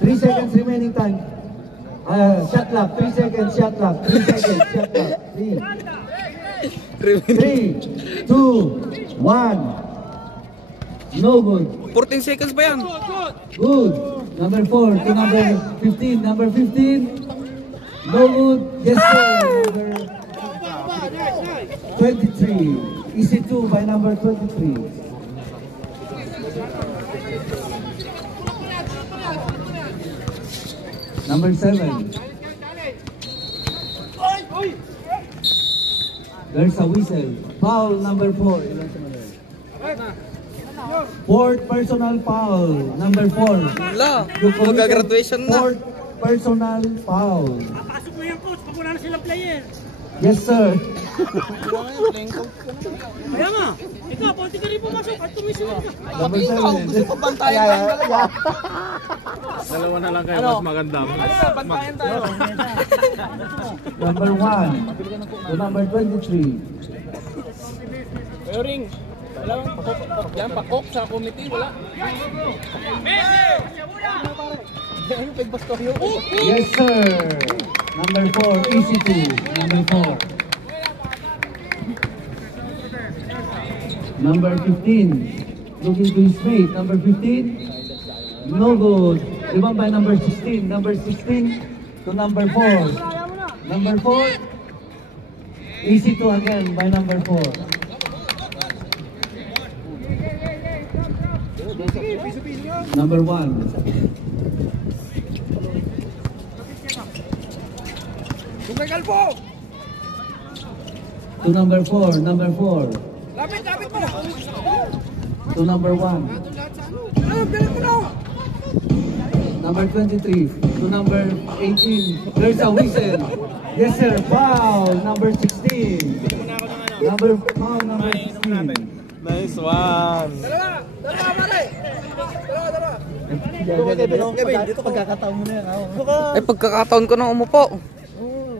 3 seconds remaining time. Shot clock. 3 seconds shot clock. 3 seconds shot clock. 3, 2, 1. No good. 14 seconds pa yan. Good. Number 4 to number 15. Number 15. No good. Yes, sir. Number 23. Easy 2 by number 23. Number 7. There's a whistle. Foul number 4. Fourth personal foul. Number 4. Wala. Mag-graduation na. Fourth personal foul. Papasok na yan, coach. Pag wala na silang player. Yes, sir. Kaya nga. Ikaw, pwede ka rin pumasok at tumisunod ka. Number 7. Gusto ko bantayan tayo talaga. Dalawa na lang kayo, mas maganda. Bantayan tayo. Number 1 to number 23. Pero ring, wala yan, pakok sa committee, wala. Yes, sir. Number 4, easy 2. Number 4. Number 15. Looking to his mate. Number 15. No good. Rebound by number 16. Number 16 to number 4. Number 4. Easy 2 again by number 4. Number 1. To number 4. Number 4. Lapit mo na. To number 1. Number 23. To number 18. There's a whistle. Yes, sir. Foul. Number 16. Foul number 16. Nice one. Dalawa, pare. Kevin, dito pagkakataon mo na yan. Ay, pagkakataon ko na umupo.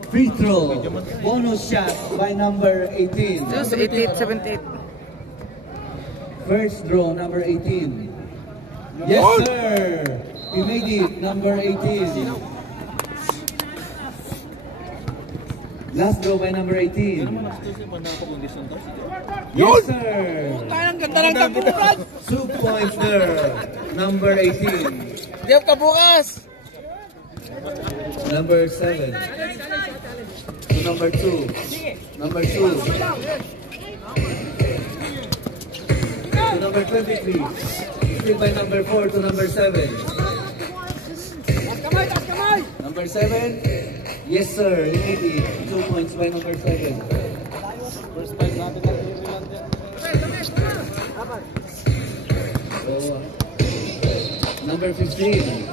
Free throw. Bonus shot by number 18. Just 88, 78. First draw, number 18. Yes, sir. He made it, number 18. Last draw by number 18. Yes, sir. Ang ganda ng tapunan. 2 points there. Number 18. Diyan ka bukas. Number 7. To number 2. Number 2. to number 23. Still by number 4 to number 7. Number 7. Yes sir, he made it. 2 points by number 7. First time natin na Maryland yan. So, number 15.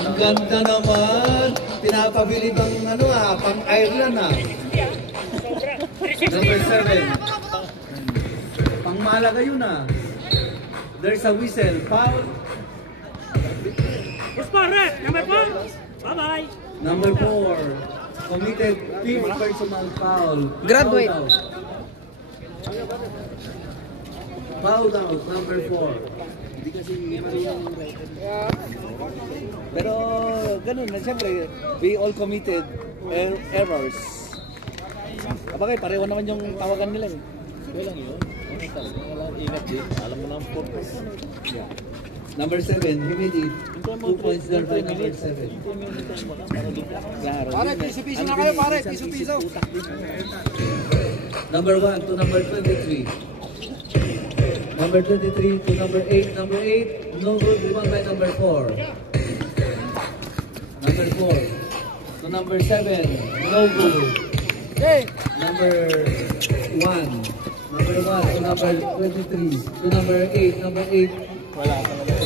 Ang ganda naman. Pinapabili bang pang Ireland Number 7. Pang Malaga yun There's a whistle. Foul. Number 4. Bye-bye. Number 4. Committed 5th personal foul. Graduate. Foul out. Number 4. Pero ganun na, siyempre, we all committed errors. Abagay, pareho naman yung tawagan nila eh. Kaya lang yun. Ano talaga? Walang ingat din. Alam mo na ang purpose. Number 7, he made it. 2 points there by number 7. Pare, piso-piso na kayo, pare. Piso-piso. Number 1 to number 23. Number 23 to number 8. Number 8, no good, rebound by number 4. Number 4 to number 7, no good. Number 1. Number 1 to number 23. To number 8. Number 8. Wala talaga.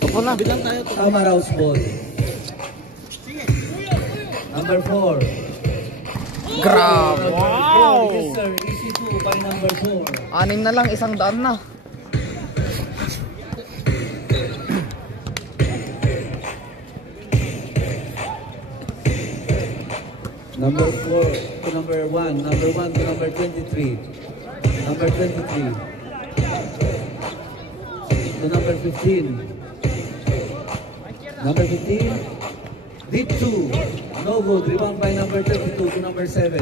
Opo na. Bilang tayo. Tama Rouse ball. Number 4. Grabe. Wow! Yes sir, easy 2 by number 4. 6 na lang, 100 na. Number 4 to number 1. Number 1 to number 23. Number 23. To number 15. Number 15. Deep 2. No good. Rebound by number 32 to number 7.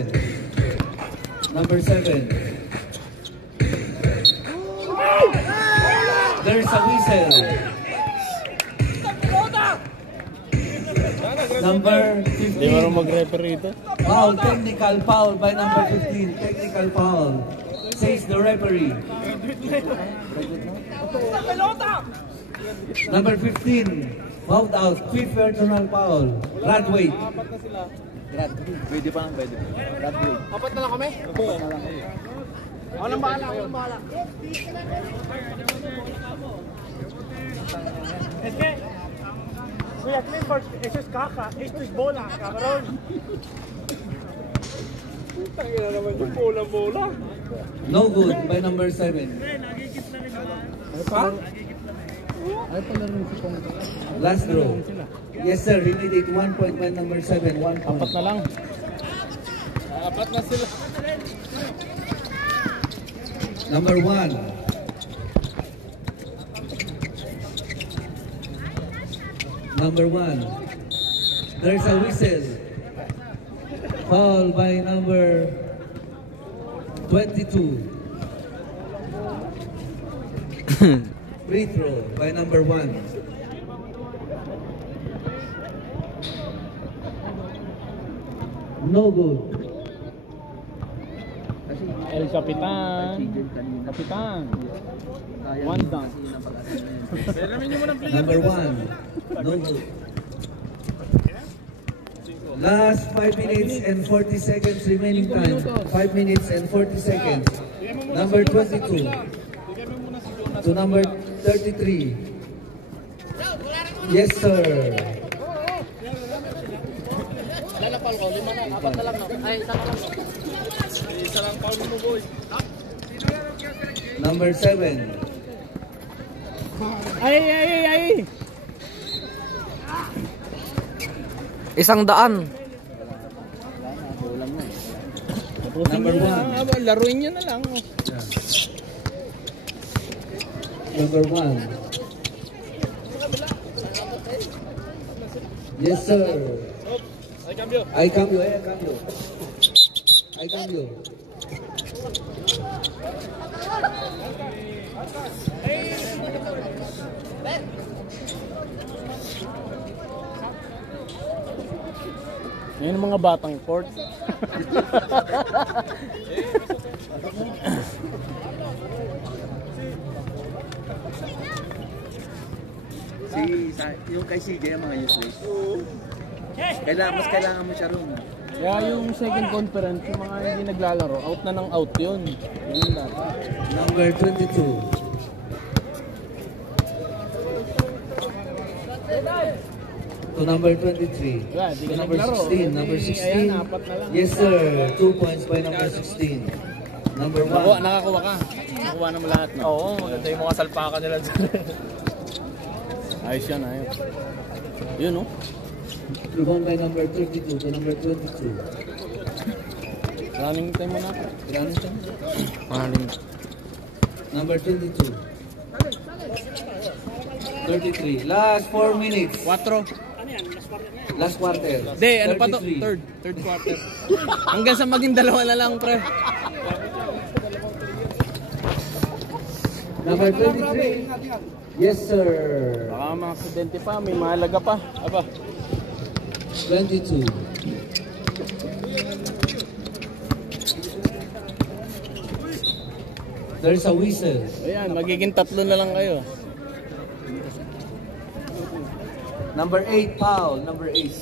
Number 7. There's a whistle. Number 15. Hindi mo mag-referee ito. Foul, technical foul by number 15. Technical foul. Says the referee. Number 15. Fouled out. 5th personal foul. Radway. Pwede pa lang, pwede. Apat na lang kami? Ako nang bahala, ako nang bahala. Es que Kuya Clifford, eso es caja, esto es bola, cabrón. Tangina naman yung bola-bola. No good by number 7. Last draw. Yes sir, he made it 1 point by number 7. 1 point. Apat na lang. Apat na sila. Number 1. Number 1. There's a whistle. Foul by number 22. Free throw by number 1. No good. El Capitan. Kapitan. One down. Number 1. No good. Last 5 minutes and 40 seconds remaining time. 5 minutes and 40 seconds. Number 22 to number 33. Yes, sir. Lalapal ko, 5 na. Apat na lang, no? Ay, isa na lang, no? Isa lang, Paulo mo, boy. Number 7. Ay! 100. Number 1. Laruin nyo na lang. Number 1. Yes, sir. Ay cambio. Ay cambio. Yan ang mga batang court. Yung kay CJ ang mga useless. Kailangan mo siya ron. Kaya yung second conference, yung mga hindi naglalaro, out na ng out yun. Yun yung dapat. Number 22. To number 23. Yeah, di ka Number naglaro. 16. Number 16. Ayan, apat na lang. Yes sir. 2 points by number 16. Number 1. Nakakuha ka. Nakakuha naman lahat. No? Oo, maganda yung mga salpakan nila dyan. Ayos yan, ayos. Yun, no? Rebound by number 32 to number 22. Running time mo na. Running time. Running. Number 22. 33. Last 4 minutes. 4. Last quarter. Hindi, ano pa to? 33. Third quarter. Hanggang sa maging dalawa na lang, pre. Number 23. Yes sir. Baka mga aksidente pa, may mahalaga pa. Aba. 22. There's a whistle. Ayan, magiging 3 na lang kayo. Number 8 foul. Number 8.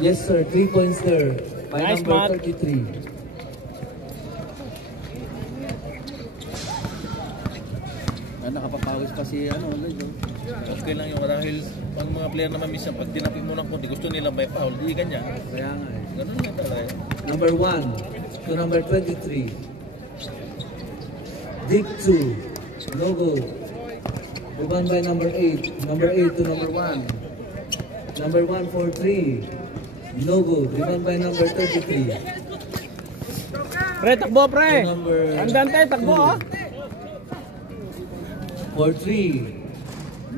Yes sir, 3 points there. By Nice, number Matt. 33. Nakapapawis pa si okay lang yung dahil pang mga player naman minsan pag tinapin mo ng konti gusto nila may foul, di ganyan. Kaya nga eh. Ganun lang talaga. Number 1 to number 23. Deep 2. No good. Rebound by number 8. Number 8 to number 1. Number 1 for 3. No good. Rebound by number 33. Pre, takbo, pre. To number Andante, takbo, 2. ah. For 3.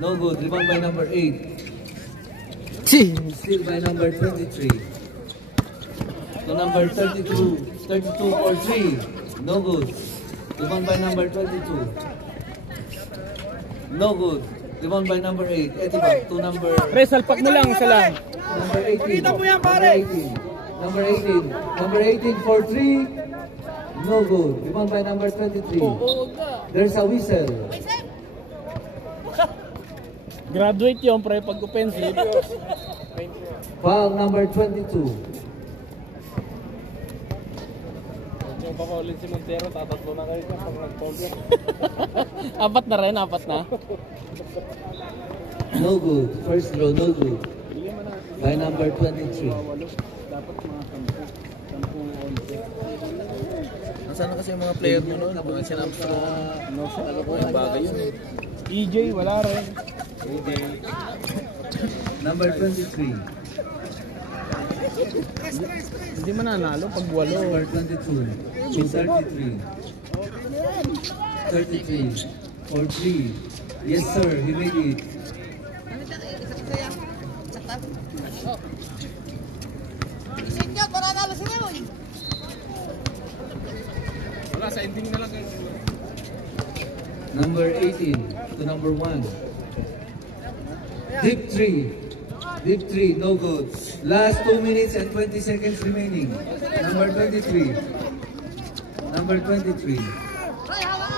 No good. Rebound by number 8. Still by number 23. To number 32. 32 for 3. No good. Rebound by number 22. No good. Rebound by number 8. Etiba to number Pre, salpak mo lang, isa lang. number 18. Number 18. Number 18. Number 18 for 3. No good. Rebound by number 23. There's a whistle. Graduate yun, pre, pag offensive. Foul number 22. Yung papaulin si Montero, tatatlo na kayo pag nag-foul yan. Apat na rin, apat na. No good. First row, no good. By number 23. Dapat mga 10. Nasaan na kasi yung mga player mo noon? Mga sinamstro. Yung bagay yun. EJ, wala rin. Number 23. Hindi mananalo pag walo. Number 22. To 33. 33. For 3. Yes sir, he made it. Wala, sa ending na lang. Number 18 to number 1. Deep 3. Deep 3, no good. Last 2 minutes and 20 seconds remaining. Number 23. Number 23.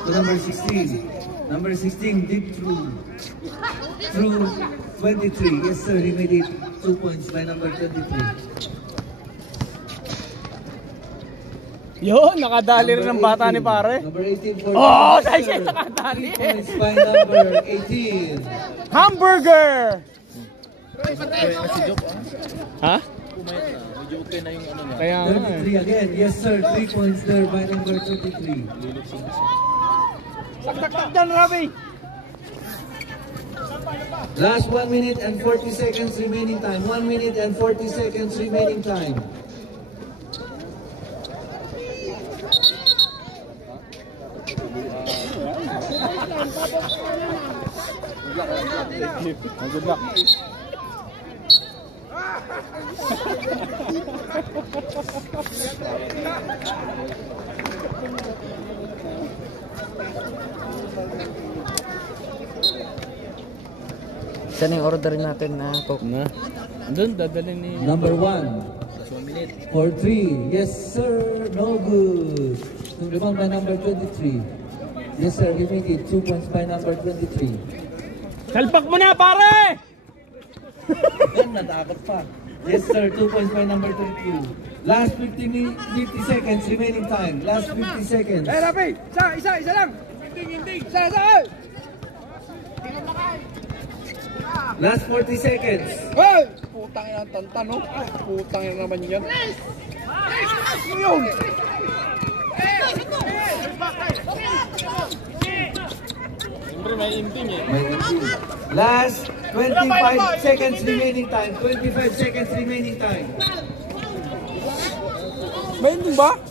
To number 16. Number 16, deep through. Through 23. Yes sir, he made it 2 points by number 23. Yun, nakadali rin ang bata ni pare. Number 18 for Oh, yes, dahil siya sir. nakadali. 3 points by number 18. Hamburger! Si Job, Ha? kumayat na. Medyo okay na yung ano niya. Kaya nga eh. 33 again. Yes sir, 3 points there by number 33. Last 1 minute and 40 seconds remaining time. 1 minute and 40 seconds remaining time. Good luck. Saan yung order natin na Coke? Na. Doon, dadalhin ni... Number 1. 1 minute. For 3. Yes, sir. No good. To rebound by number 23. Yes, sir. He made it. 2 points by number 23. Salpak mo na, pare! Yan, natakot pa. Yes, sir. 2 points by number 22. Last 50 seconds remaining time. Last 50 seconds. Rapi! Isa lang! Isa! Last 40 seconds. Hoy! Putang ina ang tantan, no? Putang ina naman yan. Ano yun? Siyempre may inting eh. May ending. Last 25 seconds remaining time. 25 seconds remaining time. May ending ba?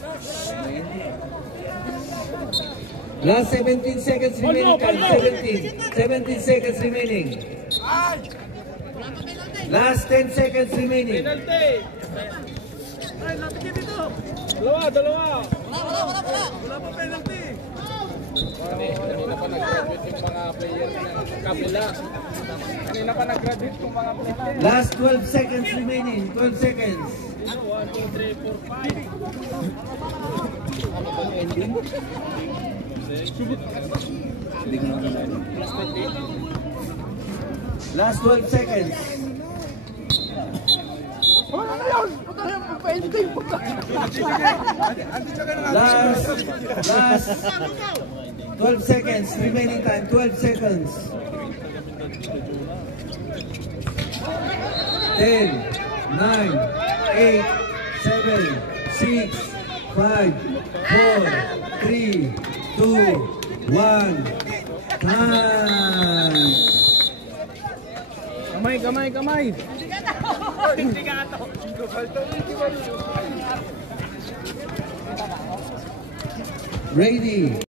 Last 17 seconds remaining time. 17 seconds remaining. Last 10 seconds remaining. Dalawa. Kanina pa nag-graduate yung mga player ng kabila. Kanina pa nag-graduate yung mga player. Last 12 seconds remaining. 12 seconds. 1, 2, 3, 4, 5. Last 12 seconds. Ano na yun? Pa-ending. Last 12 seconds remaining time. 12 seconds. 10, 9, 8, 7, 6, 5, 4, 3, 2, 1. Time. Kamay. Ready.